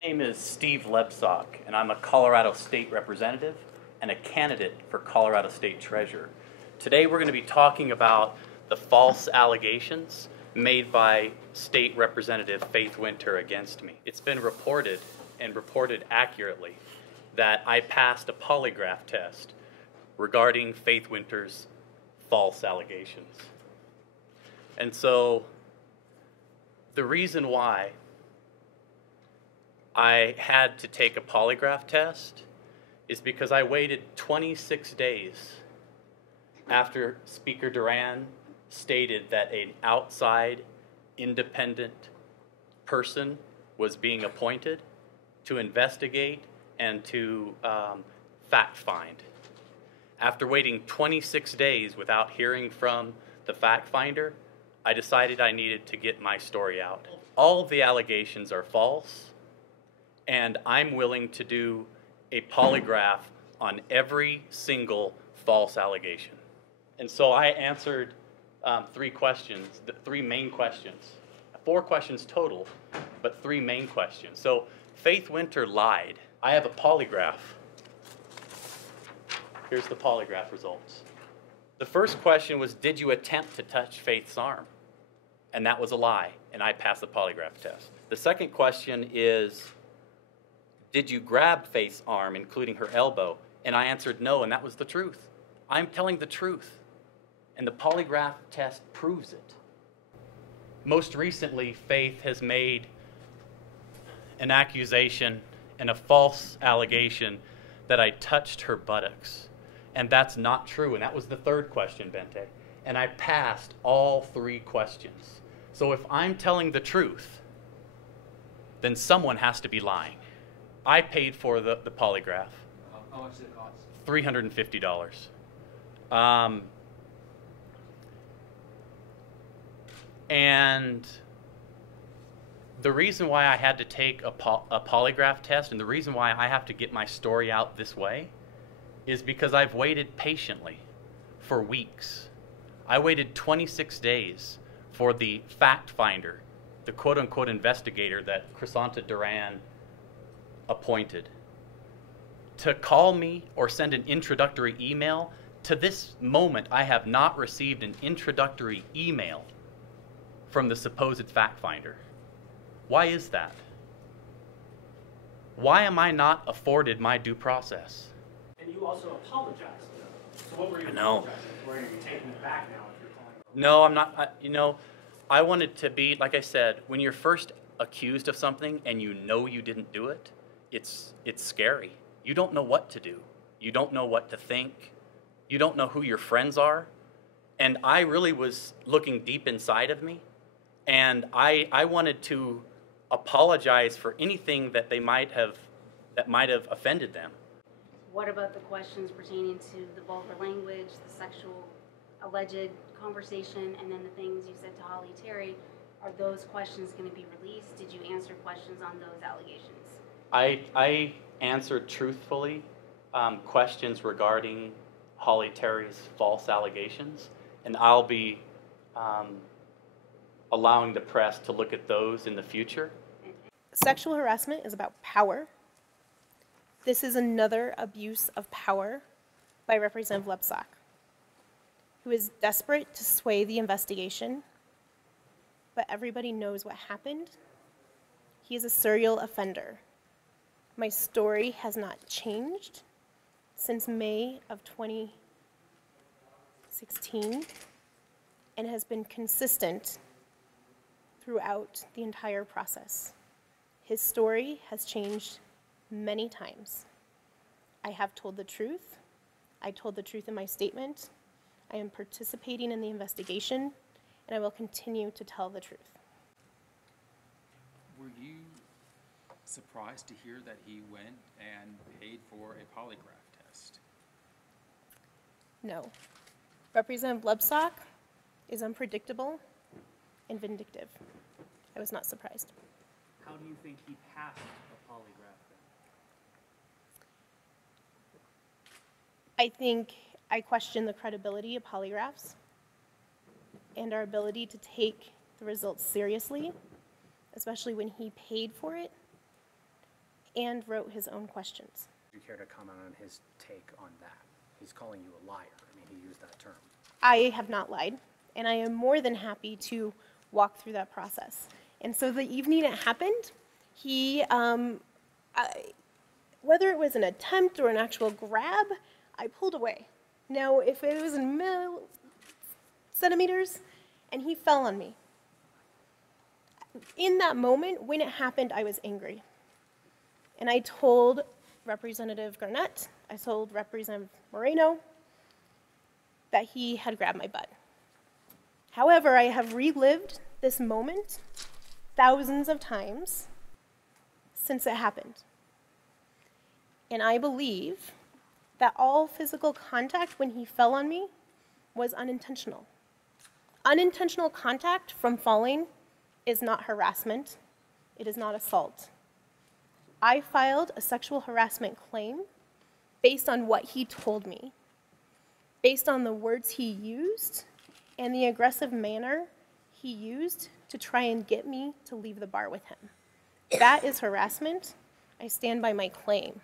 My name is Steve Lebsock, and I'm a Colorado State Representative and a candidate for Colorado State Treasurer. Today we're going to be talking about the false allegations made by State Representative Faith Winter against me. It's been reported, and reported accurately, that I passed a polygraph test regarding Faith Winter's false allegations. And so the reason why I had to take a polygraph test is because I waited 26 days after Speaker Duran stated that an outside, independent person was being appointed to investigate and to fact find. After waiting 26 days without hearing from the fact finder, I decided I needed to get my story out. All of the allegations are false, and I'm willing to do a polygraph on every single false allegation. And so I answered three questions, the three main questions. 4 questions total, but 3 main questions. So Faith Winter lied. I have a polygraph. Here's the polygraph results. The first question was, did you attempt to touch Faith's arm? And that was a lie, and I passed the polygraph test. The second question is, did you grab Faith's arm, including her elbow? And I answered no, and that was the truth. I'm telling the truth, and the polygraph test proves it. Most recently, Faith has made an accusation and a false allegation that I touched her buttocks, and that's not true, and that was the third question, Bente. And I passed all 3 questions. So if I'm telling the truth, then someone has to be lying. I paid for the polygraph. How much did it cost? $350. And the reason why I had to take a polygraph test and the reason why I have to get my story out this way is because I've waited patiently for weeks. I waited 26 days for the fact finder, the quote-unquote investigator that Chrysanta Duran appointed, to call me or send an introductory email. To this moment, I have not received an introductory email from the supposed fact finder. Why is that? Why am I not afforded my due process? And you also apologized. So what were you apologizing for? Are you taking it back now if you're calling? No, I'm not. I wanted to be, like I said, when you're first accused of something and you know you didn't do it, it's scary. You don't know what to do. You don't know what to think. You don't know who your friends are. And I really was looking deep inside of me, and I wanted to apologize for anything that might have offended them. What about the questions pertaining to the vulgar language, the sexual alleged conversation, and then the things you said to Holly Terry? Are those questions going to be released? Did you answer questions on those allegations? I answered truthfully questions regarding Holly Terry's false allegations, and I'll be allowing the press to look at those in the future. Sexual harassment is about power. This is another abuse of power by Representative Lebsock, who is desperate to sway the investigation, but everybody knows what happened. He is a serial offender. My story has not changed since May of 2016 and has been consistent throughout the entire process. His story has changed many times. I have told the truth. I told the truth in my statement. I am participating in the investigation, and I will continue to tell the truth. Were you surprised to hear that he went and paid for a polygraph test? No. Representative Lebsock is unpredictable and vindictive. I was not surprised. How do you think he passed a polygraph then? I think I question the credibility of polygraphs and our ability to take the results seriously, especially when he paid for it and wrote his own questions. Do you care to comment on his take on that? He's calling you a liar. I mean, he used that term. I have not lied, and I am more than happy to walk through that process. And so the evening it happened, he, whether it was an attempt or an actual grab, I pulled away. Now, if it was in centimeters, and he fell on me. In that moment, when it happened, I was angry. And I told Representative Garnett, I told Representative Moreno that he had grabbed my butt. However, I have relived this moment thousands of times since it happened. And I believe that all physical contact when he fell on me was unintentional. Unintentional contact from falling is not harassment. It is not assault. I filed a sexual harassment claim based on what he told me, based on the words he used and the aggressive manner he used to try and get me to leave the bar with him. That is harassment. I stand by my claim.